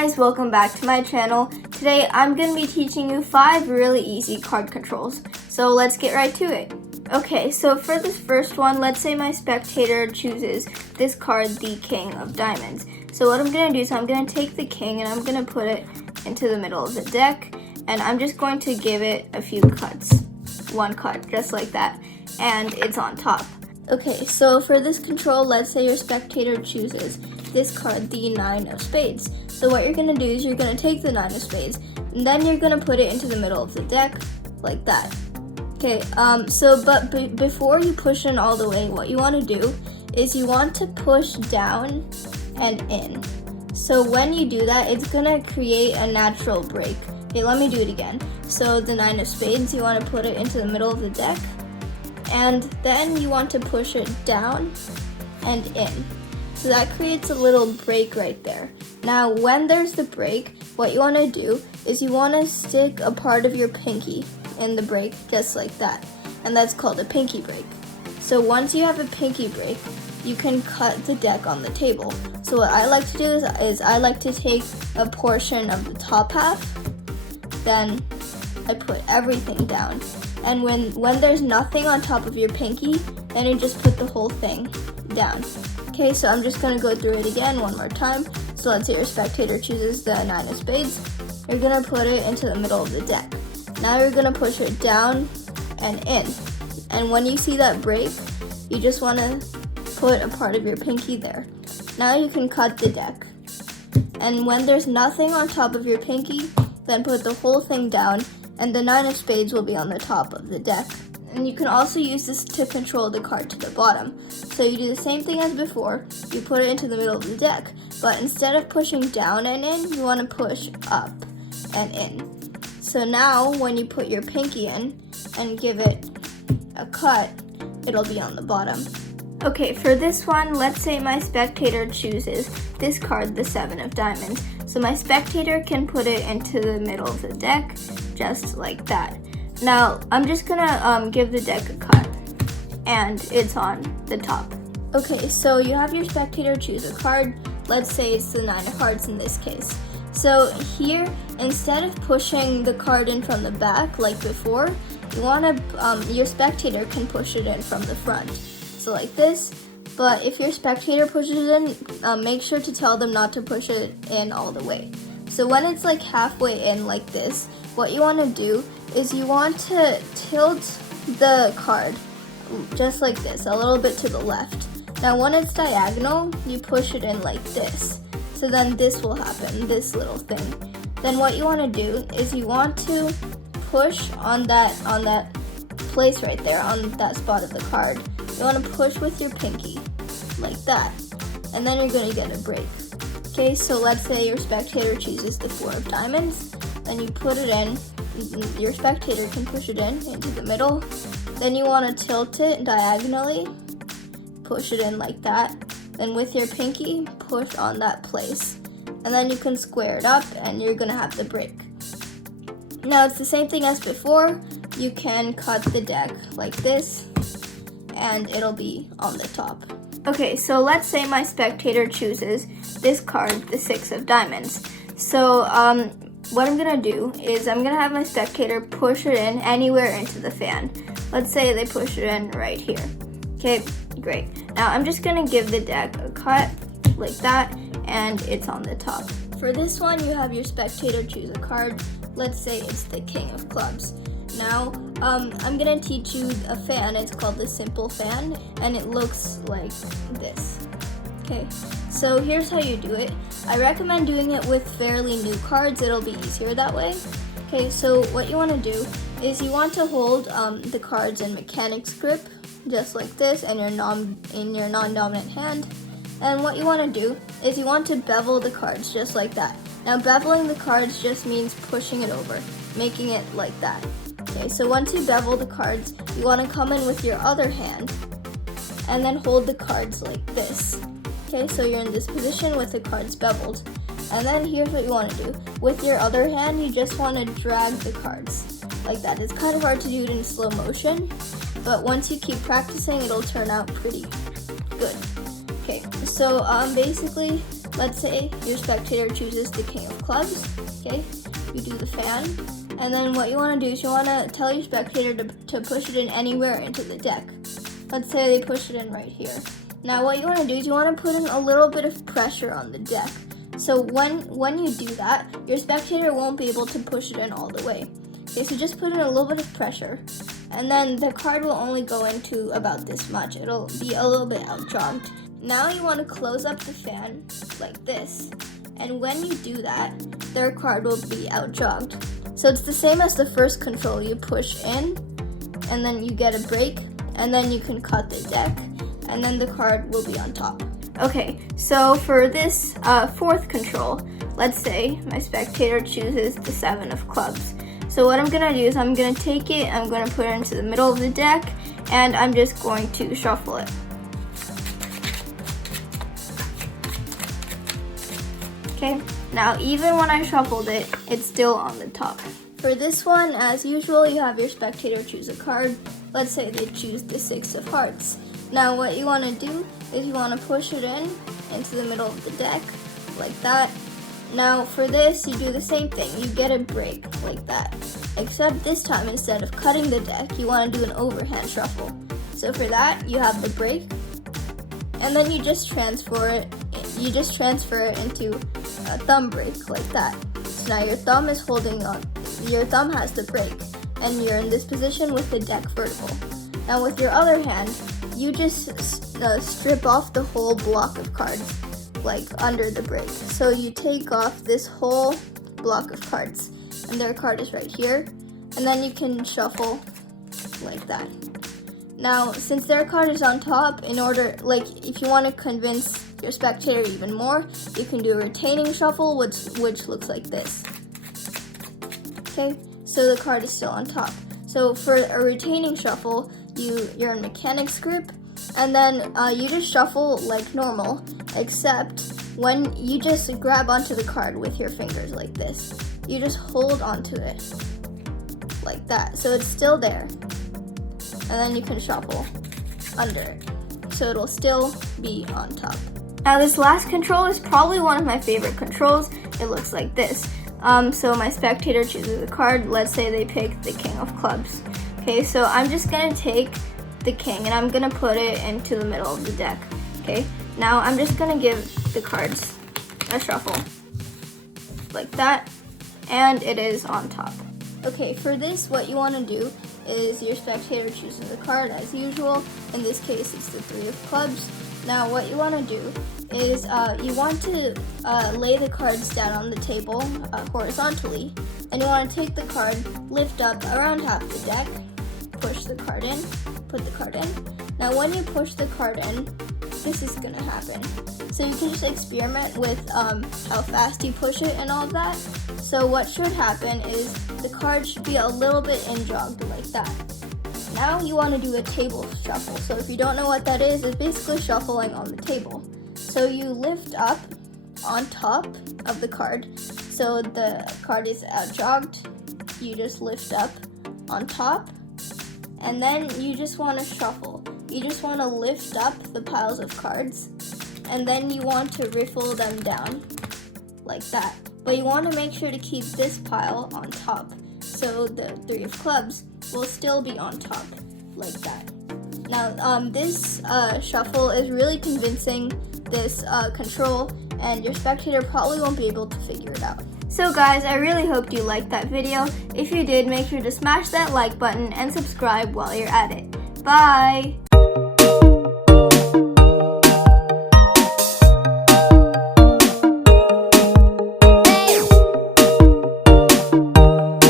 guys, welcome back to my channel. Today I'm going to be teaching you 5 really easy card controls. So let's get right to it. Okay, so for this first one, let's say my spectator chooses this card, the King of Diamonds. So what I'm going to do is I'm going to take the King and I'm going to put it into the middle of the deck. And I'm just going to give it a few cuts. One cut, just like that. And it's on top. Okay, so for this control, let's say your spectator chooses this card, the Nine of Spades. So what you're going to do is you're going to take the Nine of Spades, and then you're going to put it into the middle of the deck, like that. Okay, but before you push in all the way, what you want to do is you want to push down and in. So when you do that, it's going to create a natural break. Okay, let me do it again. So the Nine of Spades, you want to put it into the middle of the deck, and then you want to push it down and in. So that creates a little break right there. Now, when there's the break, what you want to do is you want to stick a part of your pinky in the break, just like that. And that's called a pinky break. So once you have a pinky break, you can cut the deck on the table. So what I like to do is I like to take a portion of the top half, then I put everything down. And when there's nothing on top of your pinky, then you just put the whole thing down. Okay, so I'm just going to go through it again one more time. So let's say your spectator chooses the Nine of Spades. You're going to put it into the middle of the deck. Now you're going to push it down and in. And when you see that break, you just want to put a part of your pinky there. Now you can cut the deck. And when there's nothing on top of your pinky, then put the whole thing down, and the Nine of Spades will be on the top of the deck. And you can also use this to control the card to the bottom. So you do the same thing as before, you put it into the middle of the deck, but instead of pushing down and in, you want to push up and in. So now when you put your pinky in and give it a cut, it'll be on the bottom. Okay, for this one, let's say my spectator chooses this card, the Seven of Diamonds. So my spectator can put it into the middle of the deck, just like that. Now, I'm just gonna give the deck a cut, and it's on the top. Okay, so you have your spectator choose a card. Let's say it's the Nine of Hearts in this case. So here, instead of pushing the card in from the back like before, you wanna, your spectator can push it in from the front. So like this, but if your spectator pushes it in, make sure to tell them not to push it in all the way. So when it's like halfway in like this, what you want to do is you want to tilt the card just like this, a little bit to the left. Now when it's diagonal, you push it in like this. So then this will happen, this little thing. Then what you want to do is you want to push on that place right there, on that spot of the card. You want to push with your pinky, like that. And then you're going to get a break. Okay, so let's say your spectator chooses the Four of Diamonds, and you put it in. Your spectator can push it in into the middle. Then you want to tilt it diagonally, push it in like that. Then with your pinky, push on that place. And then you can square it up, and you're going to have the break. Now it's the same thing as before. You can cut the deck like this, and it'll be on the top. Okay, so let's say my spectator chooses this card, the Six of Diamonds. So what I'm gonna do is I'm gonna have my spectator push it in anywhere into the fan. Let's say they push it in right here. Okay, great. Now I'm just gonna give the deck a cut like that, and it's on the top. For this one, you have your spectator choose a card. Let's say it's the King of Clubs. Now, I'm gonna teach you a fan. It's called the Simple Fan, and it looks like this. Okay, so here's how you do it. I recommend doing it with fairly new cards. It'll be easier that way. Okay, so what you want to do is you want to hold the cards in Mechanics grip, just like this, and in your non-dominant hand. And what you want to do is you want to bevel the cards just like that. Now, beveling the cards just means pushing it over, making it like that. Okay, so once you bevel the cards, you want to come in with your other hand and then hold the cards like this. Okay, so you're in this position with the cards beveled. And then here's what you want to do. With your other hand, you just want to drag the cards like that. It's kind of hard to do it in slow motion, but once you keep practicing, it'll turn out pretty good. Okay, so basically, let's say your spectator chooses the king of clubs, okay? You do the fan, and then what you want to do is you want to tell your spectator to push it in anywhere into the deck. Let's say they push it in right here. Now what you want to do is you want to put in a little bit of pressure on the deck. So when you do that, your spectator won't be able to push it in all the way. Okay, so just put in a little bit of pressure, and then the card will only go into about this much. It'll be a little bit outjogged. Now you want to close up the fan like this, and when you do that, their card will be outjogged. So it's the same as the first control. You push in, and then you get a break, and then you can cut the deck, and then the card will be on top. Okay, so for this fourth control, let's say my spectator chooses the 7 of clubs. So what I'm gonna do is I'm gonna take it, I'm gonna put it into the middle of the deck, and I'm just going to shuffle it. Okay, now even when I shuffled it, it's still on the top. For this one, as usual, you have your spectator choose a card. Let's say they choose the 6 of hearts. Now what you want to do is you want to push it into the middle of the deck, like that. Now for this, you do the same thing. You get a break, like that. Except this time, instead of cutting the deck, you want to do an overhand shuffle. So for that, you have the break, and then you just transfer it into a thumb break, like that. So now your thumb is holding on, your thumb has the break, and you're in this position with the deck vertical. Now with your other hand, you just strip off the whole block of cards, like under the break. So you take off this whole block of cards, and their card is right here, and then you can shuffle like that. Now, since their card is on top, if you want to convince your spectator even more, you can do a retaining shuffle, which looks like this. Okay, so the card is still on top. So for a retaining shuffle, you're in mechanics grip, and then you just shuffle like normal, except when you just grab onto the card with your fingers like this. You just hold onto it like that, so it's still there, and then you can shuffle under it, so it'll still be on top. Now this last control is probably one of my favorite controls. It looks like this. So my spectator chooses a card. Let's say they pick the king of clubs. Okay, so I'm just gonna take the king and I'm gonna put it into the middle of the deck. Okay, now I'm just gonna give the cards a shuffle like that, and it is on top. Okay, for this, what you want to do is your spectator chooses a card as usual. In this case, it's the 3 of clubs. Now what you want to do is you want to lay the cards down on the table horizontally, and you want to take the card, lift up around half the deck, push the card in, put the card in. Now when you push the card in, this is going to happen. So you can just experiment with how fast you push it and all of that. So what should happen is the card should be a little bit injogged like that. Now you want to do a table shuffle. So if you don't know what that is, it's basically shuffling on the table. So you lift up on top of the card. So the card is outjogged. You just lift up on top, and then you just want to shuffle. You just want to lift up the piles of cards, and then you want to riffle them down like that. But you want to make sure to keep this pile on top, so the 3 of clubs will still be on top like that. Now this shuffle is really convincing, this control, and your spectator probably won't be able to figure it out. So guys, I really hope you liked that video. If you did, make sure to smash that like button and subscribe while you're at it. Bye!